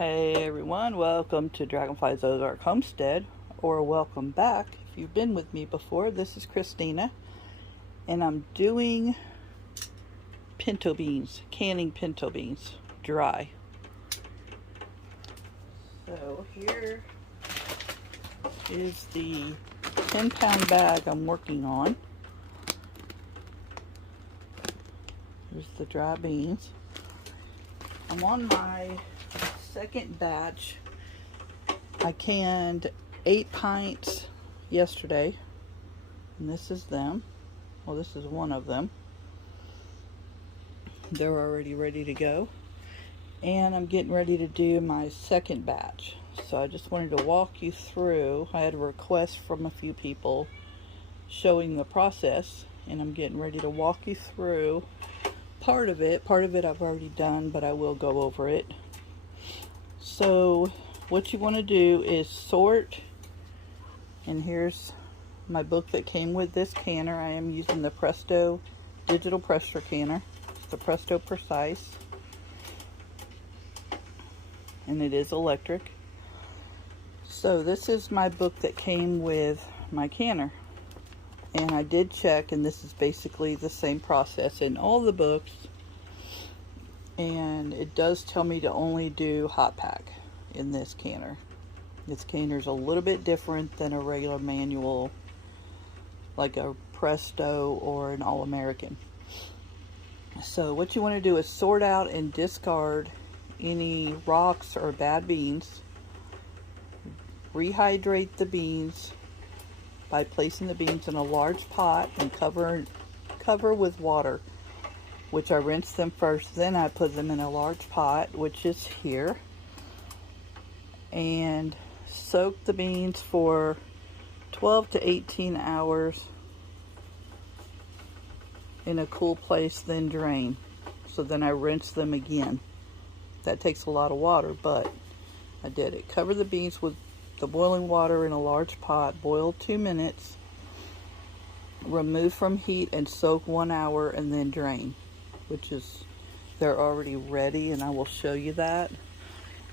Hey everyone, welcome to Dragonflyz Homestead, or welcome back if you've been with me before. This is Christina, and I'm doing pinto beans, canning pinto beans, dry. So here is the 10-pound bag I'm working on. Here's the dry beans. I'm on my second batch. I canned 8 pints yesterday, and this is them. Well, this is one of them. They're already ready to go, and I'm getting ready to do my second batch. So I just wanted to walk you through. I had a request from a few people showing the process, and I'm getting ready to walk you through part of it I've already done, but I will go over it. So what you want to do is sort, and here's my book that came with this canner. I am using the Presto digital pressure canner. It's the Presto Precise, and it is electric. So this is my book that came with my canner, and I did check, and this is basically the same process in all the books. And it does tell me to only do hot pack in this canner. This canner is a little bit different than a regular manual, like a Presto or an All-American. So what you want to do is sort out and discard any rocks or bad beans. Rehydrate the beans by placing the beans in a large pot and cover with water, which I rinse them first, then I put them in a large pot, which is here, and soak the beans for 12 to 18 hours in a cool place, then drain. So then I rinse them again. That takes a lot of water, but I did it. Cover the beans with the boiling water in a large pot, boil 2 minutes, remove from heat and soak 1 hour, and then drain, which is, they're already ready, and I will show you that.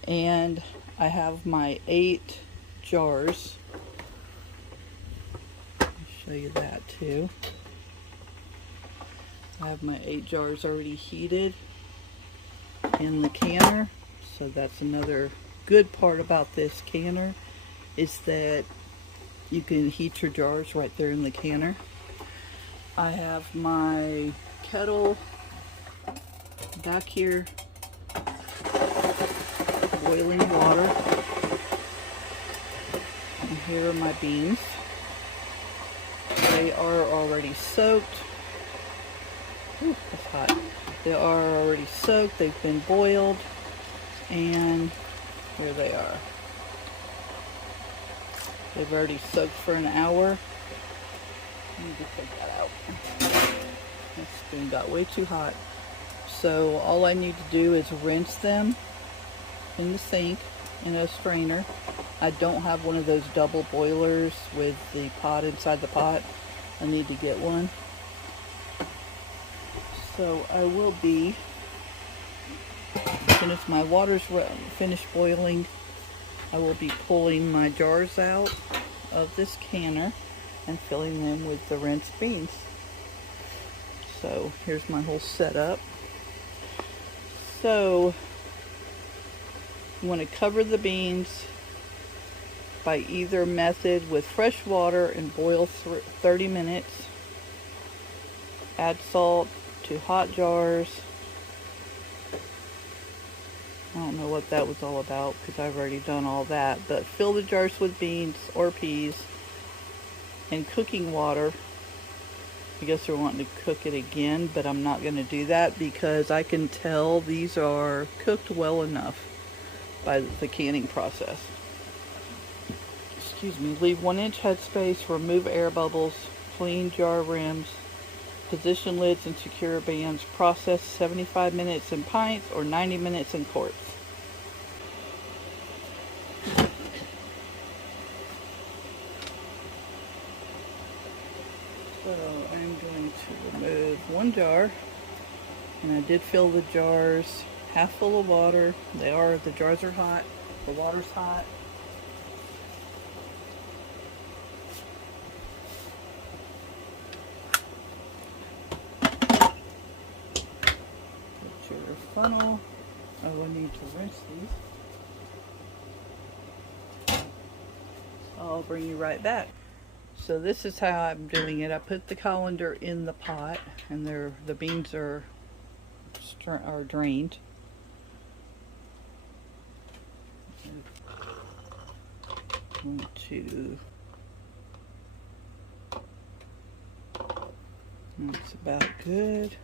And I have my 8 jars. I'll show you that too. I have my 8 jars already heated in the canner. So that's another good part about this canner, is that you can heat your jars right there in the canner. I have my kettle back here, boiling water, and here are my beans. They are already soaked. Ooh, that's hot. They are already soaked, they've been boiled, and here they are. They've already soaked for an hour. Let me just take that out. This spoon got way too hot. So all I need to do is rinse them in the sink in a strainer. I don't have one of those double boilers with the pot inside the pot. I need to get one. So I will be, as soon as my water's finished boiling, I will be pulling my jars out of this canner and filling them with the rinsed beans. So here's my whole setup. So you want to cover the beans by either method with fresh water and boil 30 minutes. Add salt to hot jars. I don't know what that was all about because I've already done all that, but fill the jars with beans or peas and cooking water. I guess they're wanting to cook it again, but I'm not going to do that because I can tell these are cooked well enough by the canning process. Excuse me. Leave 1-inch headspace, remove air bubbles, clean jar rims, position lids and secure bands. Process 75 minutes in pints or 90 minutes in quarts. So I'm going to remove 1 jar, and I did fill the jars half full of water. The jars are hot, the water's hot. Put your funnel. Oh, I need to rinse these. I'll bring you right back. So this is how I'm doing it. I put the colander in the pot, and the beans are drained. That's about good.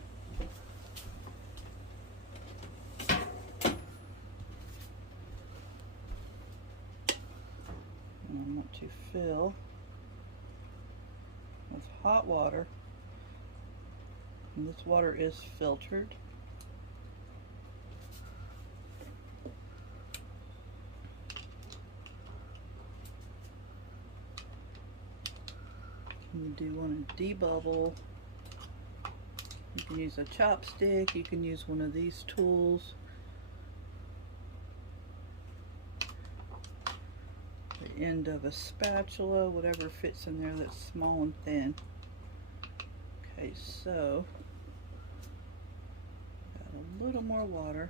And I want to fill with hot water. And this water is filtered. You do want to debubble. You can use a chopstick, you can use one of these tools. The end of a spatula, whatever fits in there that's small and thin. Okay, so got a little more water.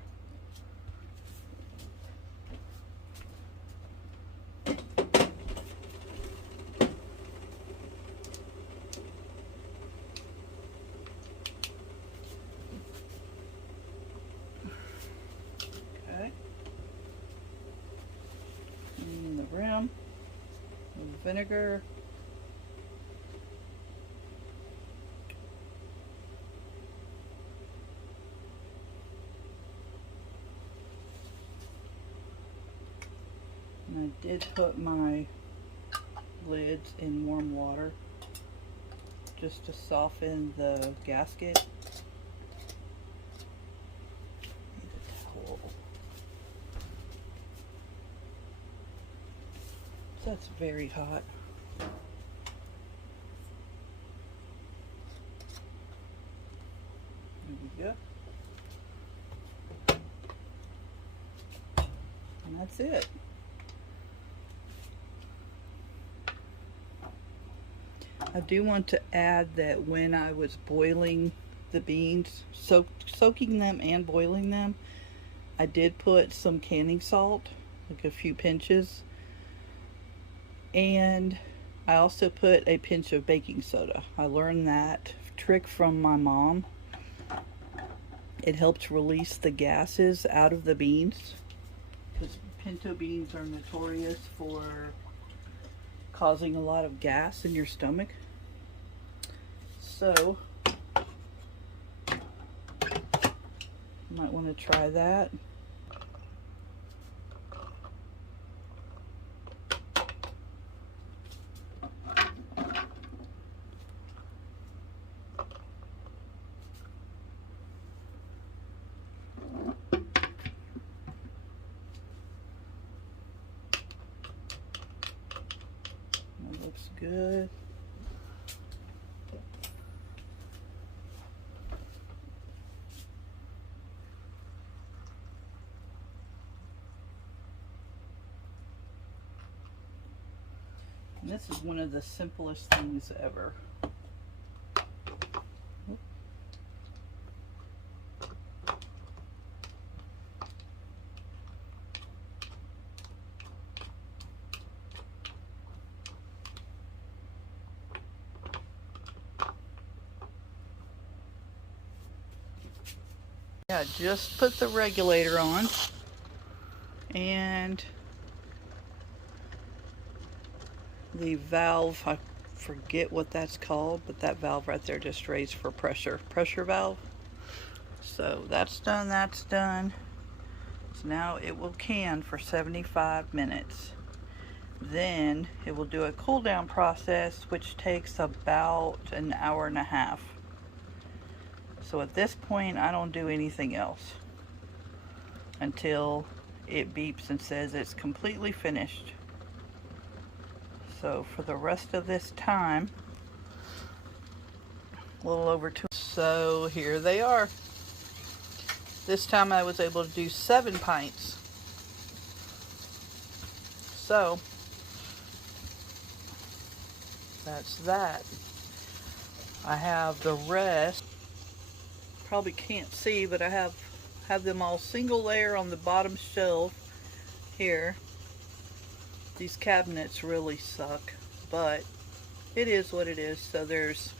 Rim with vinegar. And I did put my lids in warm water just to soften the gasket. Need a towel. That's very hot. There we go. And that's it. I do want to add that when I was boiling the beans, soaking them and boiling them, I did put some canning salt, like a few pinches. And I also put a pinch of baking soda. I learned that trick from my mom. It helps release the gases out of the beans, because pinto beans are notorious for causing a lot of gas in your stomach. So you might want to try that. Looks good. And this is one of the simplest things ever. Yeah, just put the regulator on, and the valve, I forget what that's called, but that valve right there just raised for pressure valve. So that's done, that's done. So now it will can for 75 minutes. Then it will do a cool down process, which takes about an hour and a half. So at this point, I don't do anything else until it beeps and says it's completely finished. So for the rest of this time, a little over 2. So here they are. This time I was able to do 7 pints. So that's that. I have the rest. Probably can't see, but I have them all single layer on the bottom shelf here. These cabinets really suck, but it is what it is. So there's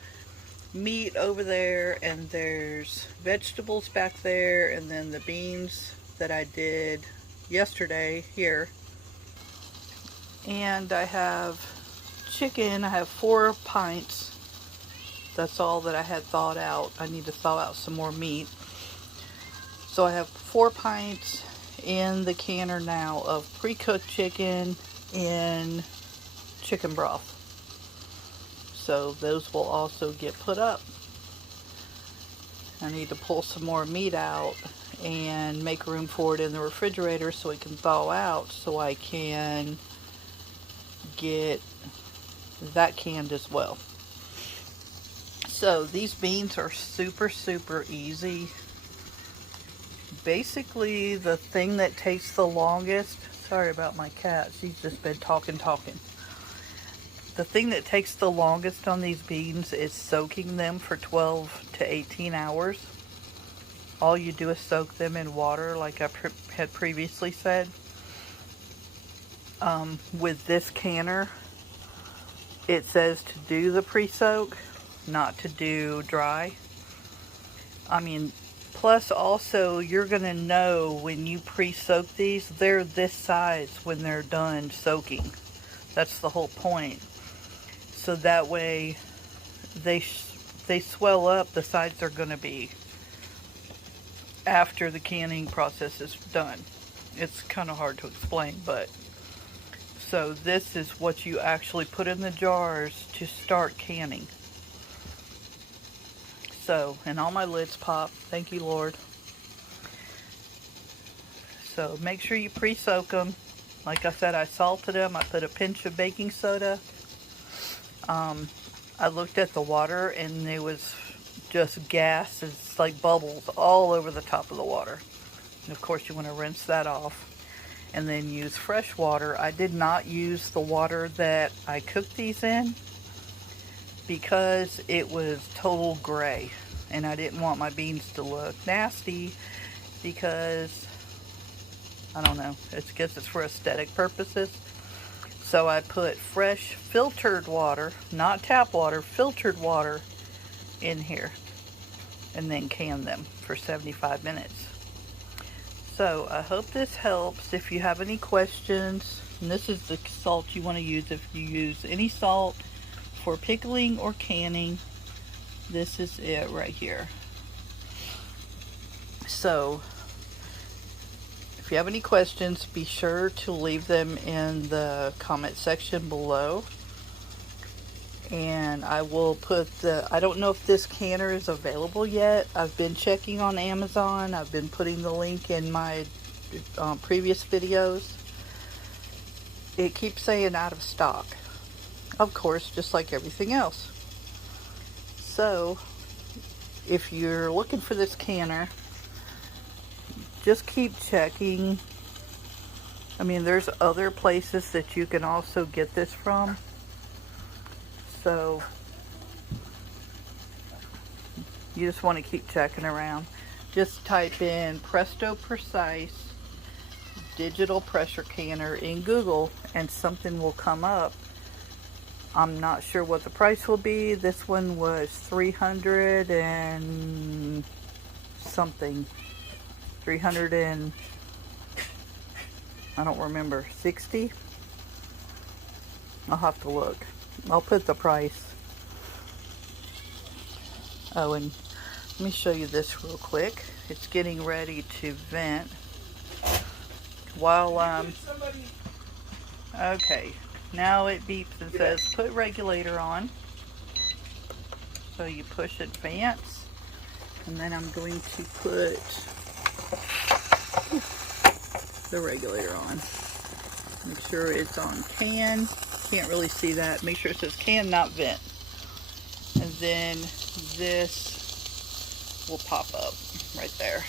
meat over there, and there's vegetables back there, and then the beans that I did yesterday here. And I have chicken. I have 4 pints. That's all that I had thawed out. I need to thaw out some more meat. So I have 4 pints in the canner now of pre-cooked chicken in chicken broth. So those will also get put up. I need to pull some more meat out and make room for it in the refrigerator so it can thaw out, so I can get that canned as well. So these beans are super easy. Basically, the thing that takes the longest, sorry about my cat, she's just been talking. The thing that takes the longest on these beans is soaking them for 12 to 18 hours. All you do is soak them in water, like I had previously said. With this canner, it says to do the pre-soak, not to do dry. I mean, plus also you're going to know when you pre-soak these, they're this size when they're done soaking. That's the whole point. So that way they swell up, the size they're going to be after the canning process is done. It's kind of hard to explain, but so this is what you actually put in the jars to start canning. So, and all my lids pop, thank you Lord. So make sure you pre-soak them. Like I said, I salted them. I put a pinch of baking soda. I looked at the water and it was just gas. It's like bubbles all over the top of the water. And of course you want to rinse that off and then use fresh water. I did not use the water that I cooked these in because it was total gray and I didn't want my beans to look nasty, because I don't know, I guess it's for aesthetic purposes. So I put fresh filtered water, not tap water, filtered water in here, and then can them for 75 minutes. So I hope this helps. If you have any questions, and this is the salt you want to use if you use any salt for pickling or canning, this is it right here. So if you have any questions, be sure to leave them in the comment section below. And I will put I don't know if this canner is available yet. I've been checking on Amazon. I've been putting the link in my previous videos. It keeps saying out of stock. Of course, just like everything else. So, if you're looking for this canner, just keep checking. I mean, there's other places that you can also get this from. So you just want to keep checking around. Just type in Presto Precise digital pressure canner in Google and something will come up. I'm not sure what the price will be. This one was 300 and something. 300 and I don't remember, 60? I'll have to look. I'll put the price. Oh, and let me show you this real quick. It's getting ready to vent. While okay, now it beeps and says put regulator on. So you push advance, and then I'm going to put the regulator on. Make sure it's on can. Can't really see that. Make sure it says can, not vent. And then this will pop up right there.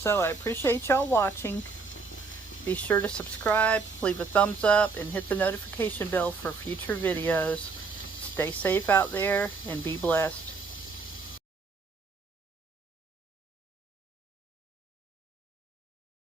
So I appreciate y'all watching. Be sure to subscribe, leave a thumbs up, and hit the notification bell for future videos. Stay safe out there and be blessed.